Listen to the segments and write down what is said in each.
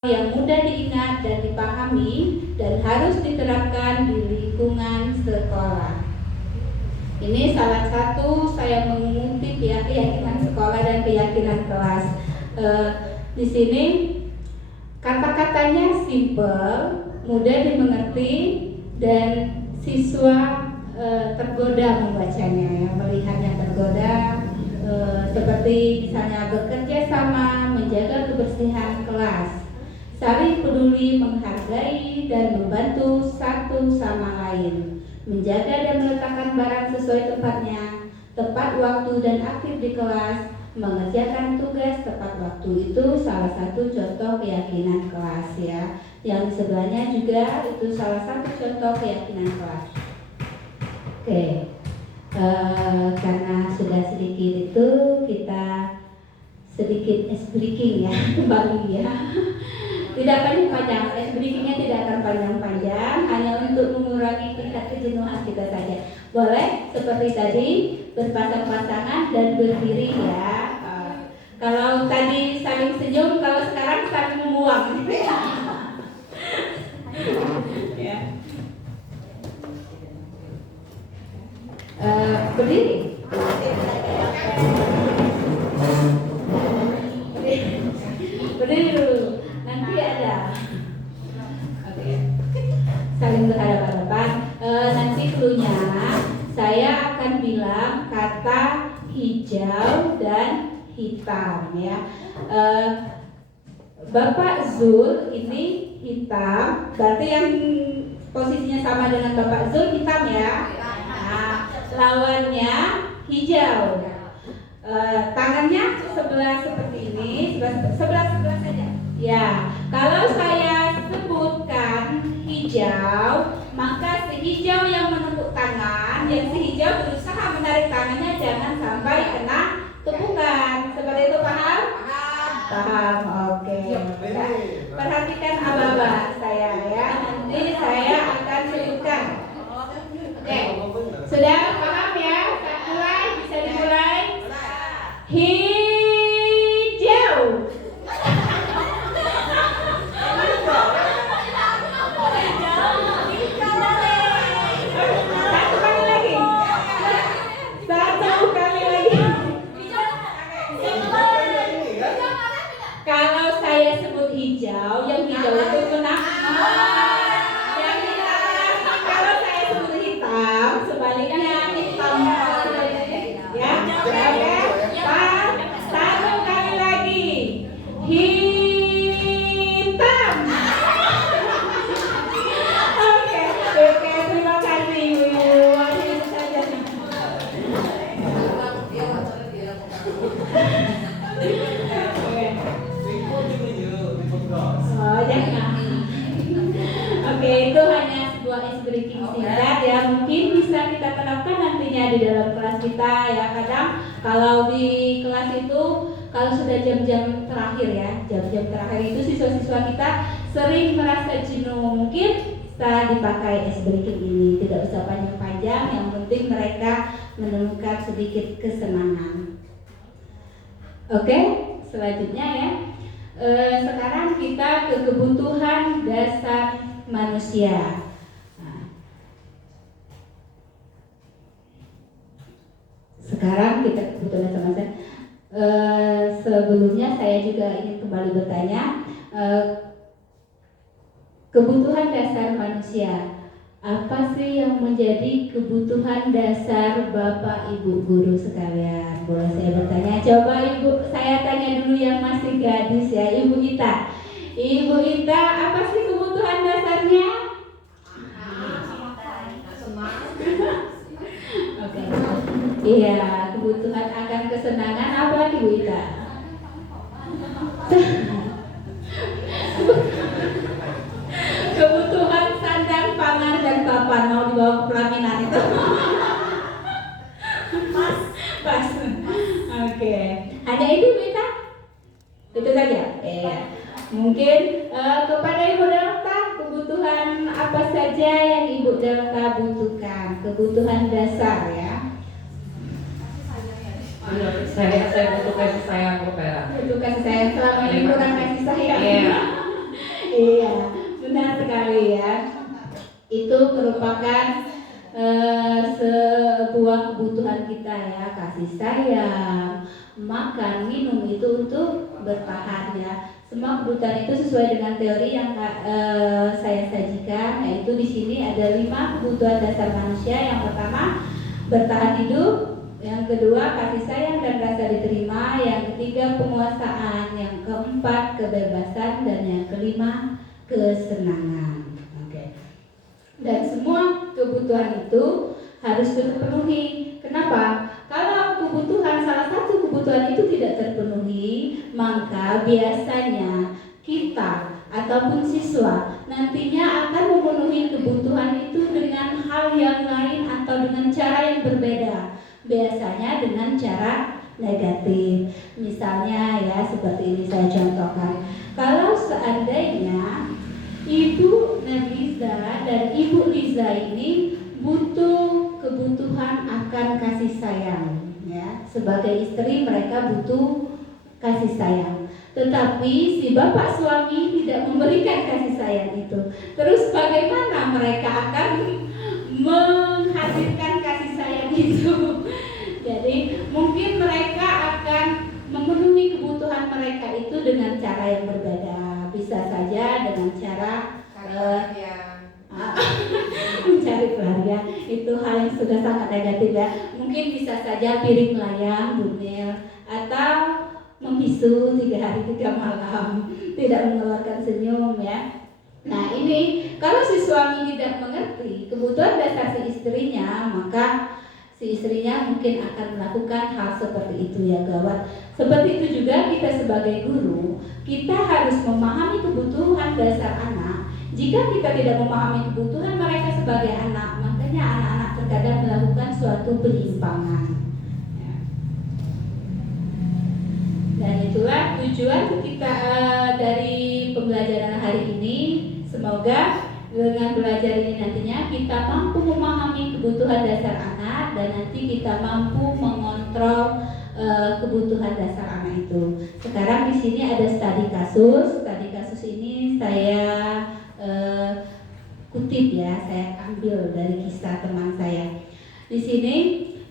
yang mudah diingat dan dipahami dan harus diterapkan di lingkungan sekolah. Ini salah satu saya mengutip ya, keyakinan sekolah dan keyakinan kelas. Di sini kata-katanya simple, mudah dimengerti dan siswa tergoda membacanya, ya, melihatnya tergoda, seperti misalnya bekerja sama, menjaga kebersihan kelas, saling peduli, menghargai dan membantu satu sama lain, menjaga dan meletakkan barang sesuai tempatnya, tepat waktu dan aktif di kelas, mengerjakan tugas tepat waktu. Itu salah satu contoh keyakinan kelas ya. Yang sebelahnya juga itu salah satu contoh keyakinan kelas. Oke, karena sudah sedikit itu kita sedikit ice breaking ya kembali ya. Tidak panjang-panjang, ice breakingnya tidak akan panjang-panjang, hanya untuk mengurangi tingkat kejenuhan kita saja. Boleh seperti tadi berpasang-pasangan dan berdiri ya. Kalau tadi saling senyum, kalau sekarang saling membuang. Ya. Berdiri. Berdiri dulu. Nanti ada. Oke. Saling berhadapan-hadapan. Nanti cluenya saya akan bilang kata hijau dan hitam ya. Bapak Zul ini hitam, berarti yang posisinya sama dengan Bapak Zul hitam ya. Nah, lawannya hijau. Tangannya sebelah seperti ini, sebelah saja. Ya, kalau saya sebutkan hijau, maka si hijau yang menepuk tangan, yang si hijau berusaha menarik tangannya jangan sampai kena tepukan. Seperti itu, paham? Paham, oke. Perhatikan aba-aba saya ya. Nanti saya akan sebutkan. Oke, sudah paham ya? Mulai, bisa dimulai. Hijau. Satu kali lagi. Kalau saya sebut hijau, yang hijau itu kena. Yang hitam. Kalau saya sebut hitam, sebaliknya hitam. Ya, oke. Satu kali lagi. Hitam. Oke, terima kasih Ibu. Itu saja. Oh, jangan. Oke, itu hanya sebuah ice breaking singkat ya. Mungkin bisa kita terapkan nantinya di dalam kelas kita ya. Kadang kalau di kelas itu, kalau sudah jam-jam terakhir ya, jam-jam terakhir itu siswa-siswa kita sering merasa jenuh. Mungkin setelah dipakai ice breaking ini tidak usah panjang-panjang, yang penting mereka menemukan sedikit kesenangan. Oke, selanjutnya ya. Sekarang kita ke kebutuhan dasar manusia. Sekarang kita kebutuhan dasar manusia. Sebelumnya saya juga ingin kembali bertanya, kebutuhan dasar manusia, apa sih yang menjadi kebutuhan dasar Bapak Ibu guru sekalian? Boleh saya bertanya? Coba Ibu, saya tanya dulu yang masih gadis ya, Ibu Ita. Ibu Ita, apa sih kebutuhan dasarnya? Oke. Iya, kebutuhan akan kesenangan apa lagi Bu Ita? Kebutuhan sandang, pangan dan papan, mau dibawa ke pelaminan itu. Pas. Oke. Hanya itu Bu Ita? Itu saja. Mungkin kepada Ibu Delta, kebutuhan apa saja yang Ibu Delta butuhkan? Kebutuhan dasar ya. Saya butuh kasih sayang Bu Vera. Butuh kasih sayang, selama ini kurang kasih sayang. Iya. Iya, benar sekali ya. Itu merupakan sebuah kebutuhan kita ya, kasih sayang, makan, minum itu untuk bertahan ya. Semua kebutuhan itu sesuai dengan teori yang saya sajikan, yaitu di sini ada 5 kebutuhan dasar manusia. Yang pertama, bertahan hidup. Yang kedua, kasih sayang dan rasa diterima. Yang ketiga, penguasaan. Yang keempat, kebebasan. Dan yang kelima, kesenangan. Oke. Dan semua kebutuhan itu harus terpenuhi. Kenapa? Kalau kebutuhan, salah satu kebutuhan itu tidak terpenuhi, maka biasanya kita ataupun siswa nantinya akan memenuhi kebutuhan itu dengan hal yang lain atau dengan cara yang berbeda. Biasanya dengan cara negatif. Misalnya ya, seperti ini saya contohkan. Kalau seandainya Ibu Nafisa dan Ibu Liza ini butuh kebutuhan akan kasih sayang ya. Sebagai istri mereka butuh kasih sayang. Tetapi si bapak suami tidak memberikan kasih sayang itu. Terus bagaimana mereka akan menghasilkan kasih sayang itu? Jadi mungkin mereka akan memenuhi kebutuhan mereka itu dengan cara yang berbeda. Bisa saja dengan cara mencari pelarian. Itu hal yang sudah sangat negatif ya. Mungkin bisa saja piring melayang, bumil, atau membisu 3 hari 3 malam, tidak mengeluarkan senyum ya. Nah ini kalau si suami tidak mengerti kebutuhan dasar si istrinya, maka si istrinya mungkin akan melakukan hal seperti itu ya, gawat. Seperti itu juga kita sebagai guru, kita harus memahami kebutuhan dasar anak. Jika kita tidak memahami kebutuhan mereka sebagai anak, makanya anak-anak terkadang melakukan suatu penyimpangan. Dan itulah tujuan kita dari pembelajaran hari ini. Semoga dengan belajar ini nantinya kita mampu memahami kebutuhan dasar anak dan nanti kita mampu mengontrol kebutuhan dasar anak itu. Sekarang di sini ada studi kasus. Studi kasus ini saya kutip ya, saya ambil dari kisah teman saya. Di sini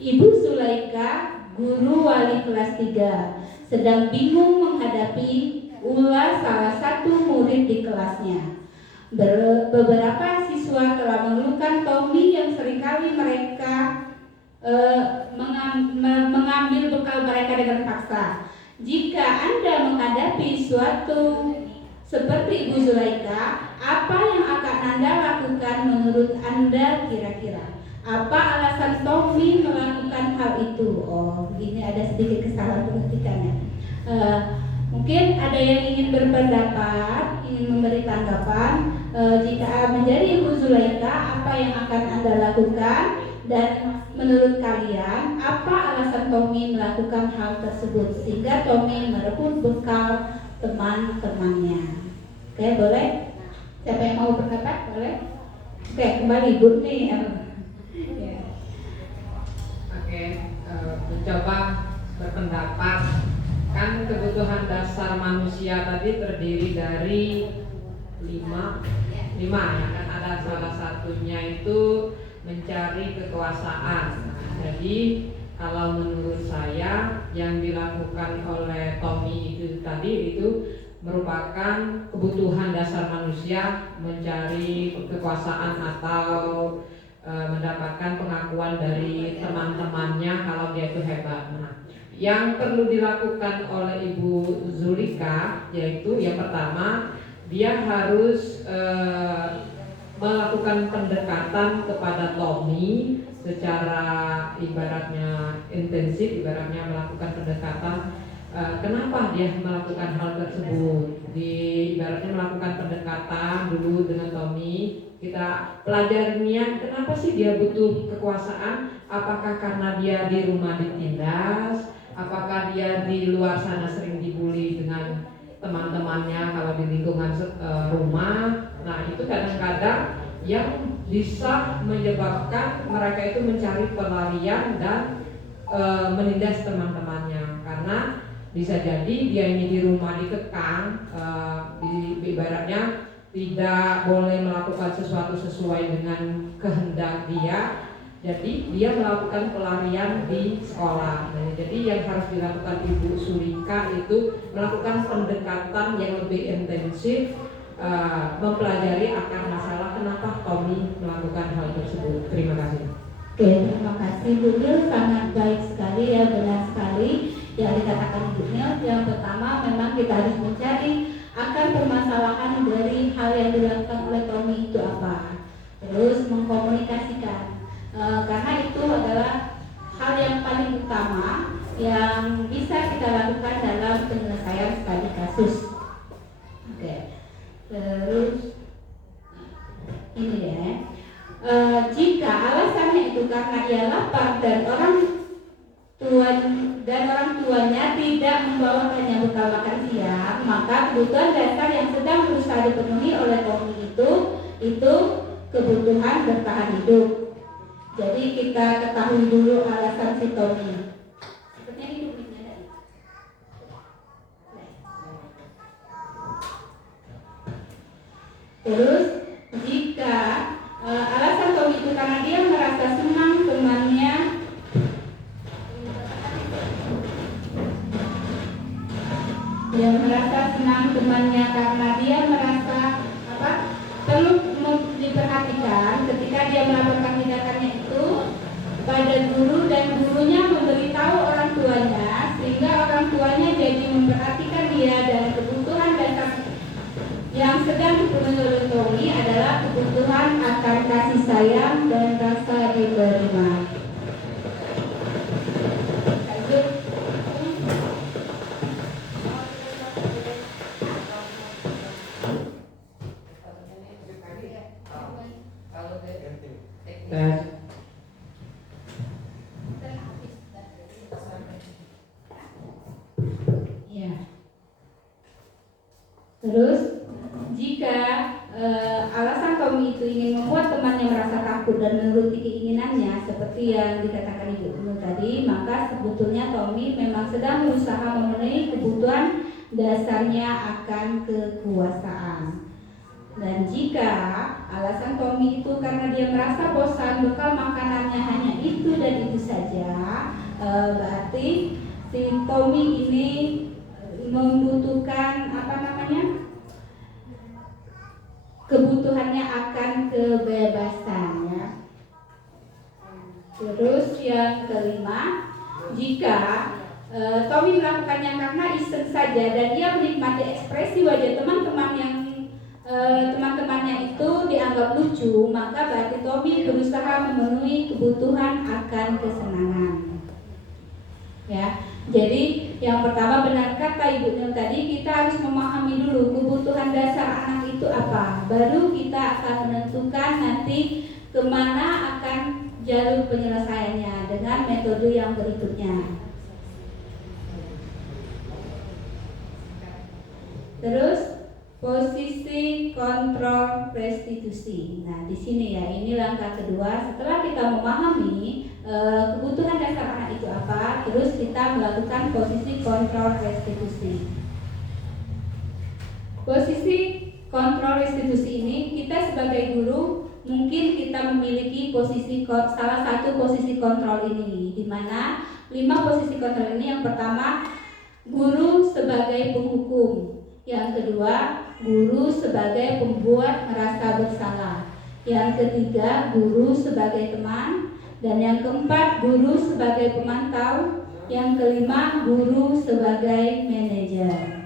Ibu Sulaika, guru wali kelas 3, sedang bingung menghadapi ulah salah satu murid di kelasnya. Beberapa siswa telah mengeluhkan Tommy yang seringkali mereka mengambil bekal mereka dengan paksa. Jika Anda menghadapi suatu seperti Ibu Zulaika, apa yang akan Anda lakukan menurut Anda kira-kira? Apa alasan Tommy melakukan hal itu? Oh, ini ada sedikit kesalahan pengetikannya. Mungkin ada yang ingin berpendapat, ingin memberi tanggapan. Jika menjadi Ibu Zulaika, apa yang akan Anda lakukan? Dan menurut kalian, apa alasan Tommy melakukan hal tersebut sehingga Tommy merebut bekal teman-temannya? Oke, boleh? Siapa yang mau berpendapat? Boleh? Oke, kembali Ibu nih. Oke, mencoba berpendapat. Kan kebutuhan dasar manusia tadi terdiri dari 5 ya kan, ada salah satunya itu mencari kekuasaan. Jadi kalau menurut saya yang dilakukan oleh Tommy itu tadi itu merupakan kebutuhan dasar manusia, mencari kekuasaan atau mendapatkan pengakuan dari teman-temannya kalau dia itu hebat. Nah, yang perlu dilakukan oleh Ibu Zulika yaitu yang pertama, dia harus melakukan pendekatan kepada Tommy secara ibaratnya intensif, ibaratnya melakukan pendekatan. Kenapa dia melakukan hal tersebut? Ibaratnya melakukan pendekatan dulu dengan Tommy. Kita pelajarinya, kenapa sih dia butuh kekuasaan? Apakah karena dia di rumah ditindas? Apakah dia di luar sana sering dibully dengan teman-temannya kalau di lingkungan rumah? Nah, itu kadang-kadang yang bisa menyebabkan mereka itu mencari pelarian dan menindas teman-temannya. Karena Bisa jadi dia ini di rumah dikekang, ibaratnya tidak boleh melakukan sesuatu sesuai dengan kehendak dia. Jadi dia melakukan pelarian di sekolah. Nah, jadi yang harus dilakukan Ibu Sulika itu melakukan pendekatan yang lebih intensif, mempelajari akar masalah kenapa Tommy melakukan hal tersebut. Terima kasih. Oke, terima kasih Bu Nil, sangat baik sekali ya, benar sekali yang dikatakan Bu Nil. Yang pertama memang kita harus mencari akar permasalahan dari hal yang dilakukan oleh Tommy itu apa. Terus mengkomunikasikan, karena itu adalah hal yang paling utama yang bisa kita lakukan dalam penyelesaian studi kasus. Oke, terus ini ya. Jika alasannya itu karena ia lapar dan orang tuanya tidak membawakannya bekal makan siang, maka kebutuhan dasar yang sedang berusaha dipenuhi oleh Tommy itu kebutuhan bertahan hidup. Jadi kita ketahui dulu alasan si Tommy. Sepertinya hidupnya ada. Terus jika alasan Tommy itu karena dia merasa senang temannya karena dia merasa perlu diperhatikan ketika dia melaporkan tindakannya itu pada guru dan gurunya memberitahu orang tuanya, sehingga orang tuanya jadi memperhatikan dia dan kebutuhan dasar yang sedang dipenuhi oleh Tommy adalah kebutuhan akan kasih sayang dan rasa diterima. Terus jika alasan Tommy itu ingin membuat temannya merasa takut dan menuruti keinginannya seperti yang dikatakan Ibu Nil tadi, maka sebetulnya Tommy memang sedang berusaha memenuhi kebutuhan dasarnya akan kekuasaan. Dan jika alasan Tommy itu karena dia merasa bosan, bekal makanannya hanya itu dan itu saja, berarti si Tommy ini membutuhkan kebutuhannya akan kebebasan ya. Terus yang kelima, jika Tommy melakukannya karena iseng saja dan dia menikmati ekspresi wajah teman-temannya itu dianggap lucu, maka berarti Tommy berusaha memenuhi kebutuhan akan kesenangan ya. Jadi yang pertama, benar kata Ibu Nil tadi, kita harus memahami dulu kebutuhan dasar anak itu apa, baru kita akan menentukan nanti kemana akan jalur penyelesaiannya dengan metode yang berikutnya. Terus posisi kontrol restitusi. Nah, di sini ya, ini langkah kedua. Setelah kita memahami kebutuhan dasar anak itu apa, terus kita melakukan posisi kontrol restitusi. Posisi kontrol restitusi ini, kita sebagai guru mungkin kita memiliki salah satu posisi kontrol ini, di mana 5 posisi kontrol ini. Yang pertama, guru sebagai penghukum. Yang kedua, guru sebagai pembuat merasa bersalah. Yang ketiga, guru sebagai teman. Dan yang keempat, guru sebagai pemantau. Yang kelima, guru sebagai manajer.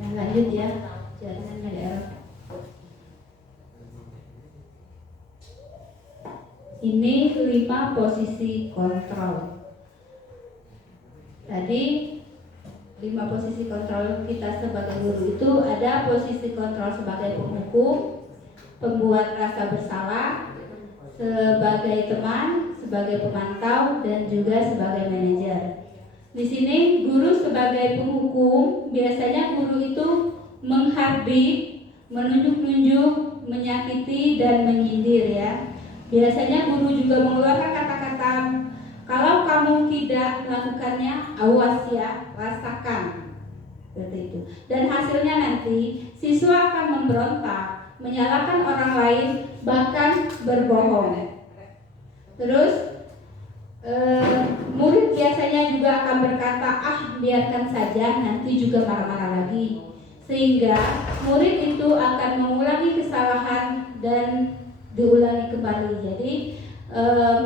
Nah, lanjut ya, jangan ada error. Ini 5 posisi kontrol. Tadi 5 posisi kontrol kita sebagai guru itu ada posisi kontrol sebagai penghukum, pembuat rasa bersalah, sebagai teman, sebagai pemantau, dan juga sebagai manajer. Di sini guru sebagai penghukum, biasanya guru itu menghardik, menunjuk-nunjuk, menyakiti, dan menyindir ya. Biasanya guru juga mengeluarkan kata-kata, kalau kamu tidak melakukannya, awas ya, rasakan. Seperti itu. Dan hasilnya nanti siswa akan memberontak, menyalahkan orang lain, bahkan berbohong. Terus murid biasanya juga akan berkata, biarkan saja, nanti juga marah-marah lagi. Sehingga murid itu akan mengulangi kesalahan dan diulangi kembali. Jadi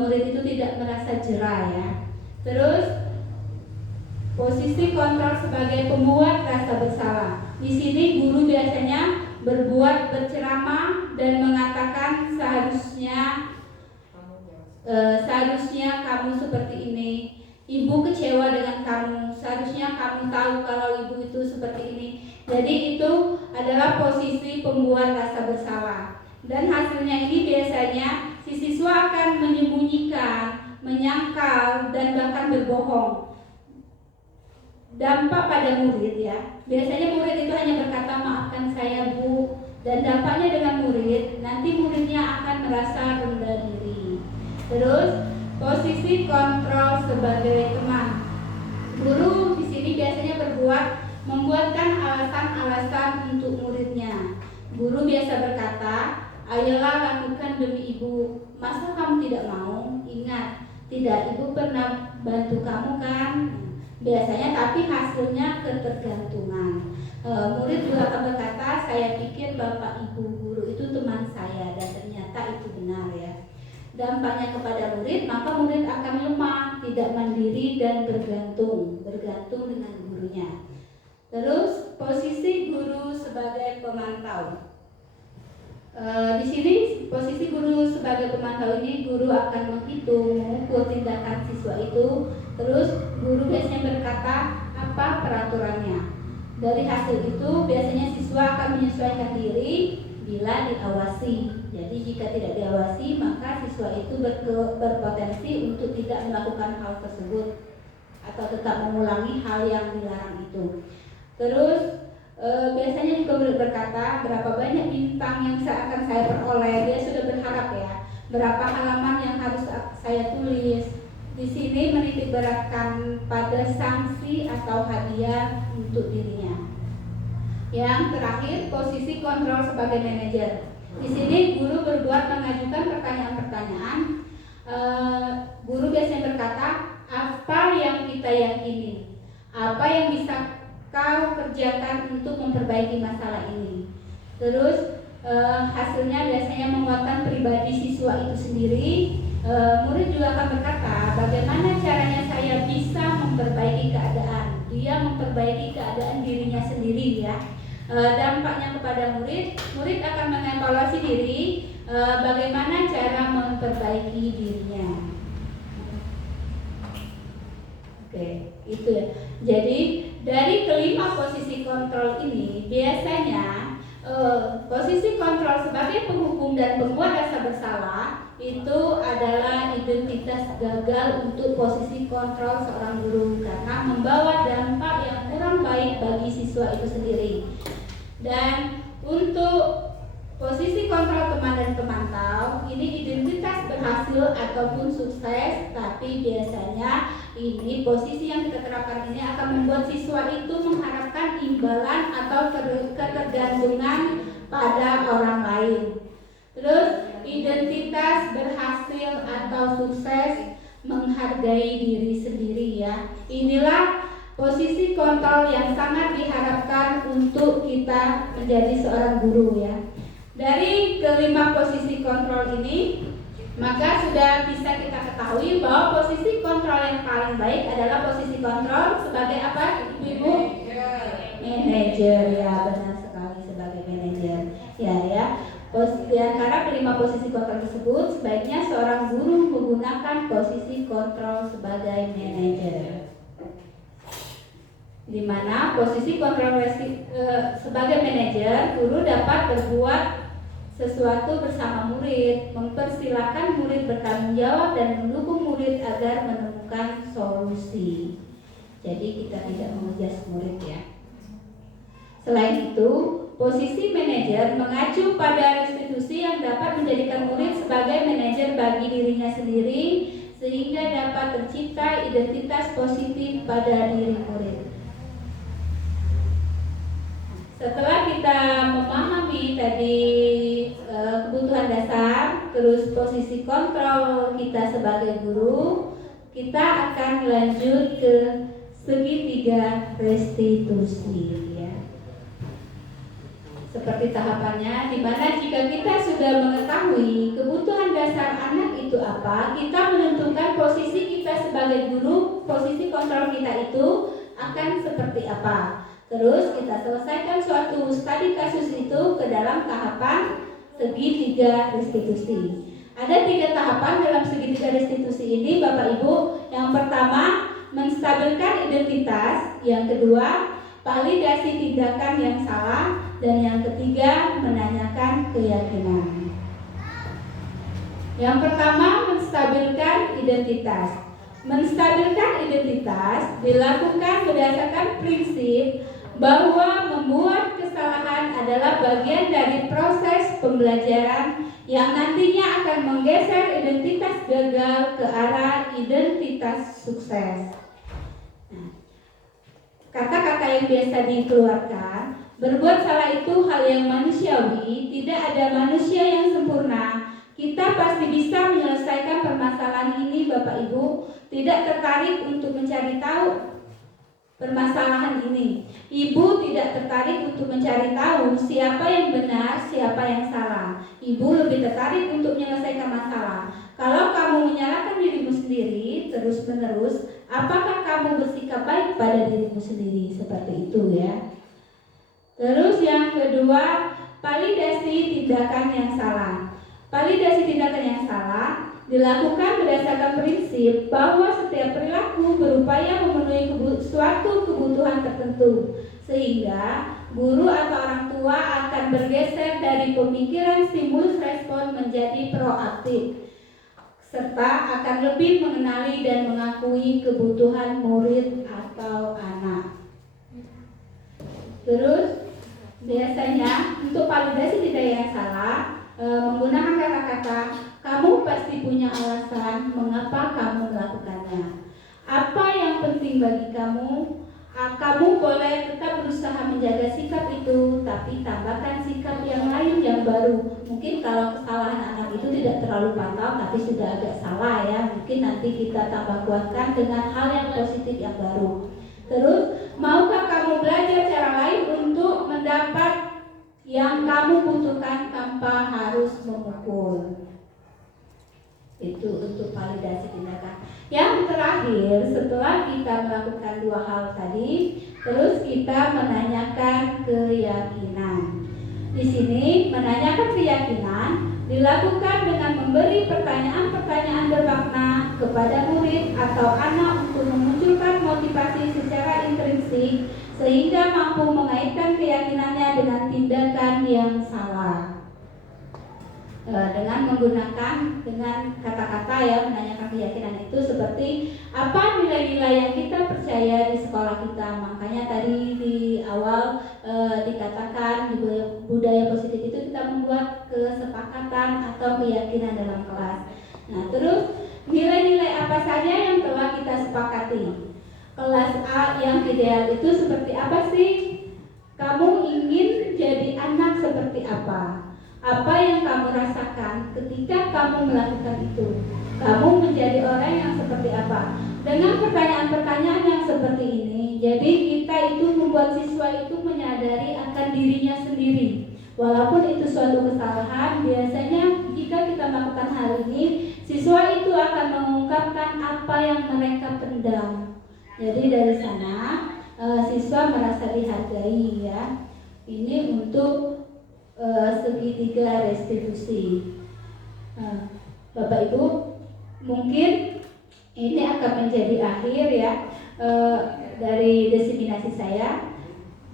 murid itu tidak merasa jera ya. Terus posisi kontrol sebagai pembuat rasa bersalah. Di sini guru biasanya berceramah dan mengatakan seharusnya kamu seperti ini. Ibu kecewa dengan kamu. Seharusnya kamu tahu kalau ibu itu seperti ini. Jadi itu adalah posisi pembuat rasa bersalah. Dan hasilnya ini biasanya si siswa akan menyembunyikan, menyangkal, dan bahkan berbohong. Dampak pada murid ya. Biasanya murid itu hanya berkata, maafkan saya bu. Dan dampaknya dengan murid, nanti muridnya akan merasa rendah diri. Terus posisi kontrol sebagai teman. Guru di sini biasanya membuatkan alasan-alasan untuk muridnya. Guru biasa berkata, ayolah lakukan demi ibu. Masa kamu tidak mau? Ingat, tidak, ibu pernah bantu kamu kan? Biasanya tapi hasilnya ketergantungan. Murid juga akan berkata, saya pikir bapak ibu guru itu teman saya, dan ternyata itu benar ya. Dampaknya kepada murid, maka murid akan lemah, tidak mandiri, dan bergantung dengan gurunya. Terus posisi guru sebagai pemantau. Di sini posisi guru sebagai pemantau ini, guru akan menghitung, mengukur tindakan siswa itu. Terus guru biasanya berkata apa peraturannya. Dari hasil itu biasanya siswa akan menyesuaikan diri bila diawasi. Jadi jika tidak diawasi, maka siswa itu berpotensi untuk tidak melakukan hal tersebut atau tetap mengulangi hal yang dilarang itu. Terus biasanya juga murid berkata, berapa banyak bintang yang akan saya peroleh. Dia sudah berharap ya, berapa halaman yang harus saya tulis. Di sini menitik beratkan pada sanksi atau hadiah untuk dirinya. Yang terakhir, posisi kontrol sebagai manajer. Di sini guru mengajukan pertanyaan-pertanyaan. Guru biasanya berkata, apa yang kita yakini? Apa yang bisa kau kerjakan untuk memperbaiki masalah ini? Terus hasilnya biasanya menguatkan pribadi siswa itu sendiri. Murid juga akan berkata, bagaimana caranya saya bisa memperbaiki keadaan? Dia memperbaiki keadaan dirinya sendiri ya. Dampaknya kepada murid akan mengevaluasi diri, bagaimana cara memperbaiki dirinya. Oke, itu ya. Jadi dari kelima posisi kontrol ini, biasanya posisi kontrol sebagai penghukum dan pembuat rasa bersalah itu adalah identitas gagal untuk posisi kontrol seorang guru, karena membawa dampak yang kurang baik bagi siswa itu sendiri. Dan untuk Posisi kontrol teman dan pemantau ini identitas berhasil ataupun sukses, tapi biasanya ini posisi yang kita terapkan ini akan membuat siswa itu mengharapkan imbalan atau ketergantungan pada orang lain. Terus identitas berhasil atau sukses menghargai diri sendiri ya. Inilah posisi kontrol yang sangat diharapkan untuk kita menjadi seorang guru ya. Dari kelima posisi kontrol ini, maka sudah bisa kita ketahui bahwa posisi kontrol yang paling baik adalah posisi kontrol sebagai apa, Ibu? Manajer ya, benar sekali, sebagai manajer. Ya. Di antara kelima posisi kontrol tersebut, sebaiknya seorang guru menggunakan posisi kontrol sebagai manajer. Di mana posisi kontrol sebagai manajer, guru dapat berbuat sesuatu bersama murid, mempersilahkan murid bertanggung jawab dan mendukung murid agar menemukan solusi. Jadi kita tidak mengejas murid ya. Selain itu, posisi manajer mengacu pada restitusi yang dapat menjadikan murid sebagai manajer bagi dirinya sendiri sehingga dapat tercipta identitas positif pada diri murid. Setelah kita memahami tadi kebutuhan dasar, terus posisi kontrol kita sebagai guru, kita akan lanjut ke segitiga restitusi ya. Seperti tahapannya, di mana jika kita sudah mengetahui kebutuhan dasar anak itu apa, kita menentukan posisi kita sebagai guru, posisi kontrol kita itu akan seperti apa. Terus kita selesaikan suatu studi kasus itu ke dalam tahapan segitiga restitusi. Ada 3 tahapan dalam segitiga restitusi ini Bapak Ibu. Yang pertama, menstabilkan identitas. Yang kedua, validasi tindakan yang salah. Dan yang ketiga, menanyakan keyakinan. Yang pertama, menstabilkan identitas. Menstabilkan identitas dilakukan berdasarkan prinsip bahwa membuat kesalahan adalah bagian dari proses pembelajaran yang nantinya akan menggeser identitas gagal ke arah identitas sukses. Kata-kata yang biasa dikeluarkan, berbuat salah itu hal yang manusiawi, tidak ada manusia yang sempurna. Kita pasti bisa menyelesaikan permasalahan ini Bapak Ibu, tidak tertarik untuk mencari tahu permasalahan ini. Ibu tidak tertarik untuk mencari tahu siapa yang benar, siapa yang salah. Ibu lebih tertarik untuk menyelesaikan masalah. Kalau kamu menyalahkan dirimu sendiri terus-menerus, apakah kamu bersikap baik pada dirimu sendiri? Seperti itu ya. Terus yang kedua, validasi tindakan yang salah. Validasi tindakan yang salah dilakukan berdasarkan prinsip bahwa setiap perilaku berupaya memenuhi suatu kebutuhan tertentu, sehingga guru atau orang tua akan bergeser dari pemikiran stimulus respon menjadi proaktif, serta akan lebih mengenali dan mengakui kebutuhan murid atau anak. Terus biasanya untuk validasi tindakan yang salah menggunakan kata-kata kamu pasti punya alasan mengapa kamu melakukannya. Apa yang penting bagi kamu? Kamu boleh tetap berusaha menjaga sikap itu, tapi tambahkan sikap yang lain yang baru. Mungkin kalau kesalahan anak itu tidak terlalu fatal, tapi sudah agak salah ya. Mungkin nanti kita tambah kuatkan dengan hal yang positif yang baru. Terus, maukah kamu belajar cara lain untuk mendapat yang kamu butuhkan tanpa harus memukul? Itu untuk validasi tindakan. Yang terakhir, setelah kita melakukan 2 hal tadi, terus kita menanyakan keyakinan. Di sini menanyakan keyakinan dilakukan dengan memberi pertanyaan-pertanyaan bermakna kepada murid atau anak untuk memunculkan motivasi secara intrinsik sehingga mampu mengaitkan keyakinannya dengan tindakan yang salah. dengan menggunakan dengan kata-kata ya, menanyakan keyakinan itu seperti apa nilai-nilai yang kita percaya di sekolah kita. Makanya tadi di awal dikatakan di budaya positif itu kita membuat kesepakatan atau keyakinan dalam kelas. Nah, terus nilai-nilai apa saja yang telah kita sepakati? Kelas A yang ideal itu seperti apa sih? Kamu ingin jadi anak seperti apa? Apa yang kamu rasakan ketika kamu melakukan itu? Kamu menjadi orang yang seperti apa? Dengan pertanyaan-pertanyaan yang seperti ini, jadi kita itu membuat siswa itu menyadari akan dirinya sendiri. Walaupun itu suatu kesalahan, biasanya jika kita melakukan hal ini, siswa itu akan mengungkapkan apa yang mereka pendam. Jadi dari sana siswa merasa dihargai ya. Ini untuk segitiga restitusi. Bapak Ibu, mungkin ini akan menjadi akhir ya dari diseminasi saya.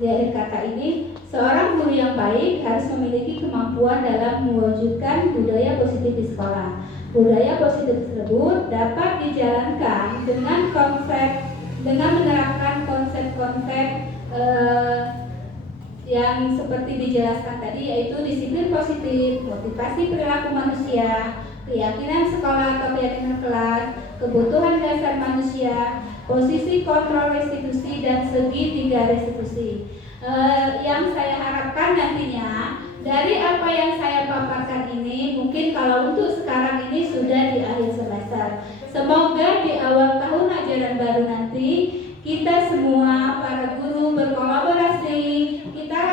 Di akhir kata ini, seorang guru yang baik harus memiliki kemampuan dalam mewujudkan budaya positif di sekolah. Budaya positif tersebut dapat dijalankan dengan menerapkan konsep-konsep yang seperti dijelaskan tadi, yaitu disiplin positif, motivasi perilaku manusia, keyakinan sekolah atau keyakinan kelas, kebutuhan dasar manusia, posisi kontrol restitusi, dan segitiga restitusi. Yang saya harapkan nantinya dari apa yang saya paparkan ini, mungkin kalau untuk sekarang ini sudah di akhir semester, semoga di awal tahun ajaran baru nanti kita semua para guru berkolaborasi, kita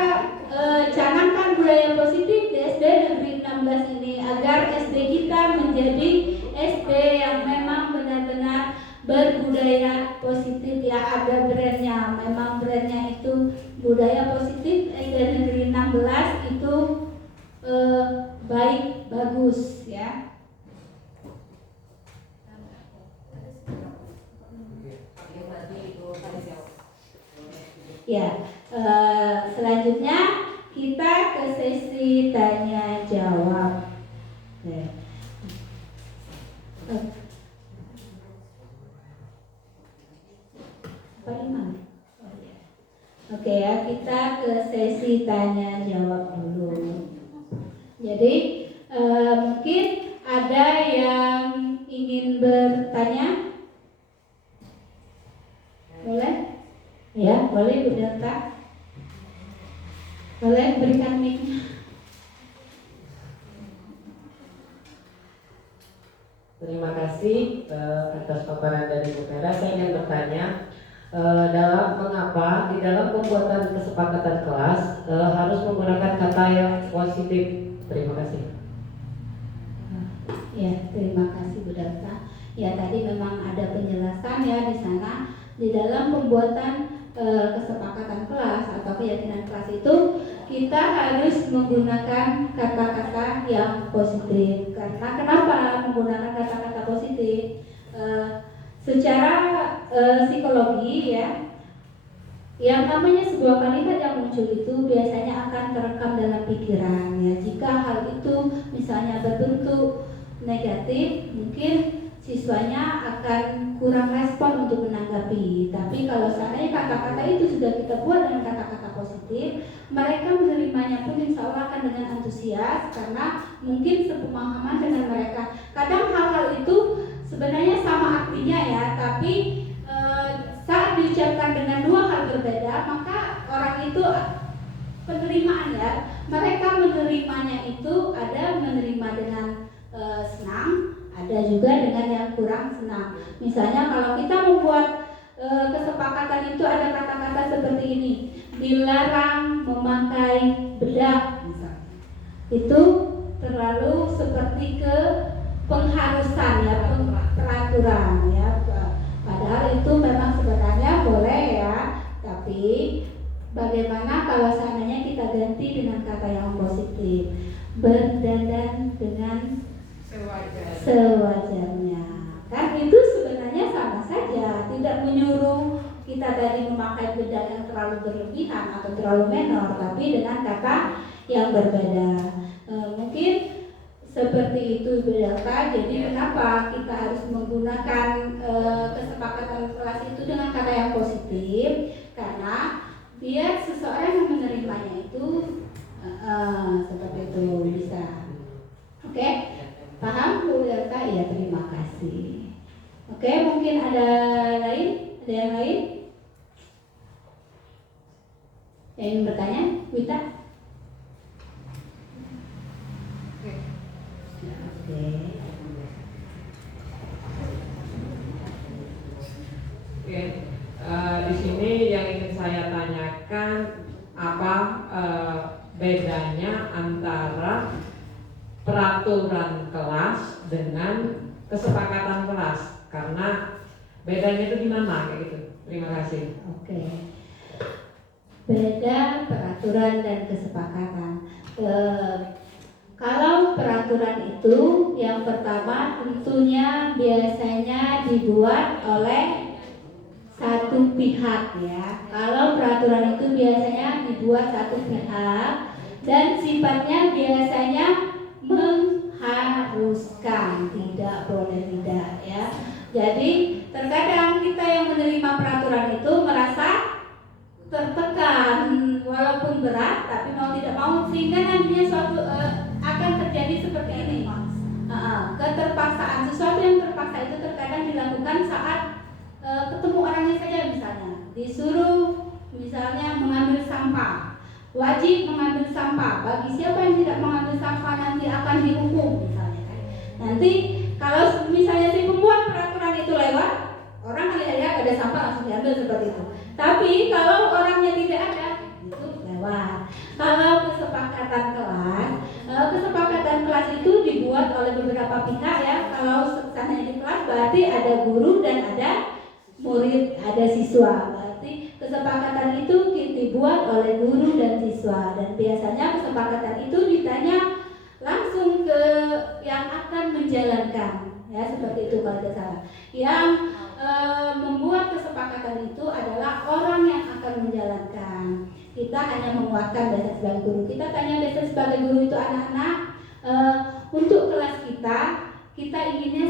canangkan budaya positif di SD Negeri 16 ini agar SD kita menjadi SD yang memang benar-benar berbudaya positif ya, ada brandnya, memang brandnya itu budaya positif. SD Negeri 16 itu baik, bagus ya. Ya, selanjutnya kita ke sesi tanya jawab. Oke ya, kita ke sesi tanya jawab dulu. Jadi mungkin ada yang ingin bertanya? Boleh? Ya, boleh Bu Delta. Boleh berikan mic-nya. Terima kasih atas paparan dari Bu Vera. Saya ingin bertanya dalam mengapa di dalam pembuatan kesepakatan kelas harus menggunakan kata yang positif. Terima kasih. Ya, terima kasih Bu Delta. Ya, tadi memang ada penjelasan ya di sana. Di dalam pembuatan kesepakatan kelas atau keyakinan kelas itu kita harus menggunakan kata-kata yang positif. Karena kenapa menggunakan kata-kata positif? Secara psikologi ya, yang namanya sebuah kalimat yang muncul itu biasanya akan terekam dalam pikiran ya. Jika hal itu misalnya berbentuk negatif, mungkin siswanya akan kurang respon untuk menanggapi. Tapi kalau seandainya kata-kata itu sudah kita buat dengan kata-kata positif, mereka menerimanya pun insya Allah akan dengan antusias karena mungkin sepemahaman dengan mereka. Kadang hal-hal itu sebenarnya sama artinya ya, tapi saat diucapkan dengan dua hal berbeda, maka orang itu penerimaan ya, mereka menerimanya itu ada menerima dengan senang, ada juga dengan yang kurang senang. Misalnya kalau kita membuat kesepakatan itu ada kata-kata seperti ini, dilarang memakai bedak misalnya. Itu terlalu seperti ke pengharusan ya, peraturan ya. Padahal itu memang sebenarnya boleh ya, tapi bagaimana kalau seandainya kita ganti dengan kata yang positif, berdandan dengan sewajarnya. Kan itu sebenarnya sama saja, tidak menyuruh kita tadi memakai bedak yang terlalu berlebihan atau terlalu menor, tapi dengan kata yang berbeda. Mungkin Seperti itu Ibu Delta. Jadi kenapa kita harus menggunakan kesepakatan kelas itu dengan kata yang positif? Karena biar seseorang yang menerimanya itu seperti itu bisa. Oke? Paham Bu Delta? Ya, terima kasih. Oke, mungkin ada lain? Ada yang lain? Yang ingin bertanya? Wita? Oke. Oke, di sini yang ingin saya tanyakan apa bedanya antara peraturan kelas dengan kesepakatan kelas, karena bedanya itu di mana kayak gitu. Terima kasih. Oke. Beda peraturan dan kesepakatan. Kalau peraturan itu yang pertama tentunya biasanya dibuat oleh satu pihak ya. Kalau peraturan itu biasanya dibuat satu pihak dan sifatnya biasanya mengharuskan, tidak boleh tidak ya. Jadi terkadang kita yang menerima peraturan itu merasa tertekan walaupun berat tapi mau tidak mau, sehingga nantinya suatu akan terjadi seperti ini. Keterpaksaan, sesuatu yang terpaksa itu terkadang dilakukan saat ketemu orangnya saja, misalnya disuruh misalnya mengambil sampah, wajib mengambil sampah. Bagi siapa yang tidak mengambil sampah nanti akan dihukum misalnya. Nanti kalau misalnya si pembuat peraturan itu lewat, orang melihat ada sampah langsung diambil seperti itu. Tapi kalau orangnya tidak ada, itu lewat. Kalau kesepakatan kelas itu dibuat oleh beberapa pihak ya. Kalau seandainya di kelas berarti ada guru dan ada murid, ada siswa. Berarti kesepakatan itu dibuat oleh guru dan siswa, dan biasanya kesepakatan itu ditanya langsung ke yang akan menjalankan ya, seperti itu kalau tidak salah. Yang membuat kesepakatan itu adalah orang yang akan menjalankan. Kita hanya menguatkan dasar sebagai guru. Kita tanya dasar sebagai guru itu anak-anak untuk kelas kita inginnya